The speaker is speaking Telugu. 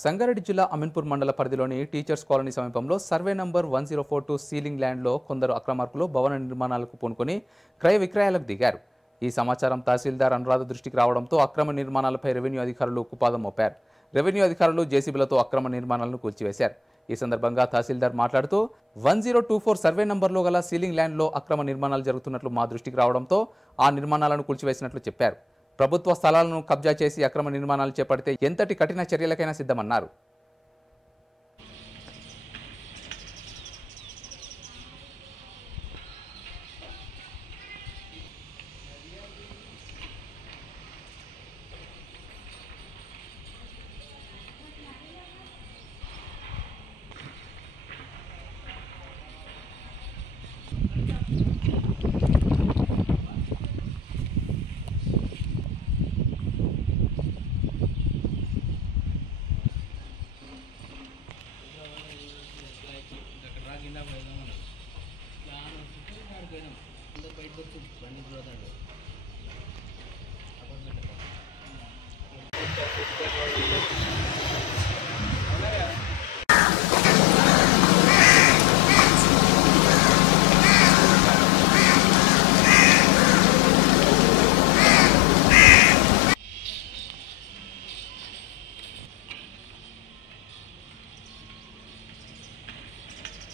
సంగారెడ్డి జిల్లా అమీన్పూర్ మండల పరిధిలోని టీచర్స్ కాలనీ సమీపంలో సర్వే నంబర్ 1042 సీలింగ్ ల్యాండ్లో కొందరు అక్రమార్కులు భవన నిర్మాణాలకు పూనుకొని క్రయ విక్రయాలకు దిగారు. ఈ సమాచారం తహసీల్దార్ అనురాధ దృష్టికి రావడంతో అక్రమ నిర్మాణాలపై రెవెన్యూ అధికారులు ఉక్కుపాదం మోపారు. రెవెన్యూ అధికారులు జేసీబీలతో అక్రమ నిర్మాణాలను కూల్చివేశారు. ఈ సందర్భంగా తహసీల్దార్ మాట్లాడుతూ 1024 సర్వే నంబర్లో గల సీలింగ్ ల్యాండ్లో అక్రమ నిర్మాణాలు జరుగుతున్నట్లు మా దృష్టికి రావడంతో ఆ నిర్మాణాలను కూల్చివేసినట్లు చెప్పారు. ప్రభుత్వ స్థలాలను కబ్జా చేసి అక్రమ నిర్మాణాలు చేపడితే ఎంతటి కఠిన చర్యలకైనా సిద్ధమన్నారు.